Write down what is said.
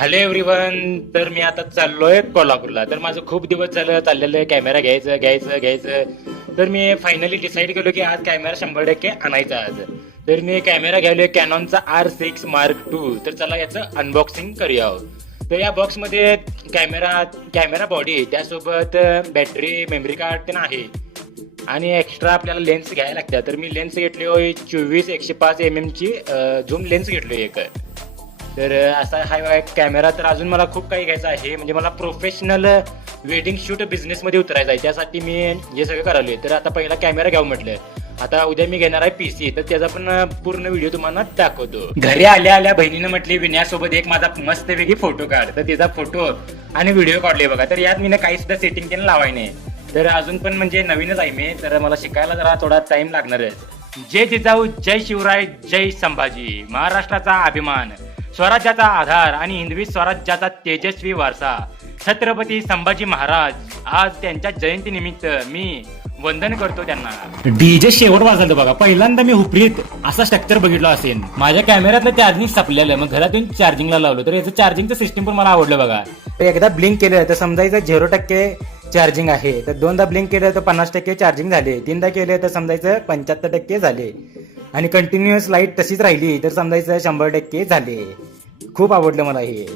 Hello everyone. तर मी आता चाललोय कोल्हापूरला. तर माझं खूप दिवस झालं चाललेलं आहे कॅमेरा घ्यायचं. तर मी फायनली डिसाईड केलो की आज कॅमेरा 100% आणायचा आज. तर मी कॅमेरा घ्यायलोय कॅनॉनचा R6 Mark II. तर चला याचं अनबॉक्सिंग करूया. तर या बॉक्समध्ये कॅमेरा बॉडी, त्यासोबत बॅटरी, मेमरी कार्ड पण आहे आणि एक्स्ट्रा आपल्याला लेन्स घ्यायला लागतात. तर मी लेन्स घेतली 24-105 ची झूम लेन्स घेतली एक. तर असा हा कॅमेरा. तर अजून मला खूप काही घ्यायचं आहे, म्हणजे मला प्रोफेशनल वेडिंग शूट बिझनेसमध्ये उतरायचं आहे. त्यासाठी मी हे सगळं करालोय. तर आता पहिला कॅमेरा घ्यावं म्हटलं. आता उद्या मी घेणार आहे PC. तर त्याचा पण पूर्ण व्हिडिओ तुम्हाला दाखवतो. घरी आल्या आल्या बहिणीनं म्हटली विनयासोबत एक माझा मस्तपैकी फोटो काढ. तर त्याचा फोटो आणि व्हिडिओ काढले बघा. तर यात मी काही सुद्धा सेटिंग केलं लावाय नाही. तर अजून पण म्हणजे नवीनच आहे मी. तर मला शिकायला जरा थोडा टाइम लागणारच. जय जिजाऊ, जय शिवराय, जय संभाजी. महाराष्ट्राचा अभिमान, स्वराज्याचा आधार आणि हिंदवी स्वराज्याचा तेजस्वी वारसा छत्रपती संभाजी महाराज. आज त्यांच्या जयंतीनिमित्त मी वंदन करतो त्यांना. डीजे शेवट वाजवलं बघा. पहिल्यांदा मी हुपरीत असा स्ट्रक्चर बघितलं असेल. माझ्या कॅमेऱ्यातलं चार्जिंग संपलेलं, मग घरातून चार्जिंगला लावलं. तर याचं चार्जिंगचं सिस्टीम पण मला आवडलं बघा. तर एकदा ब्लिंक केलं तर समजायचं 0% चार्जिंग आहे. तर दोनदा ब्लिंक केलं तर 50% चार्जिंग झाले. तीनदा केले तर समजायचं 75% झाले. आणि कंटिन्युअस लाईट तशीच राहिली तर समजायचं 100% झाले. खूप आवडलं मला हे.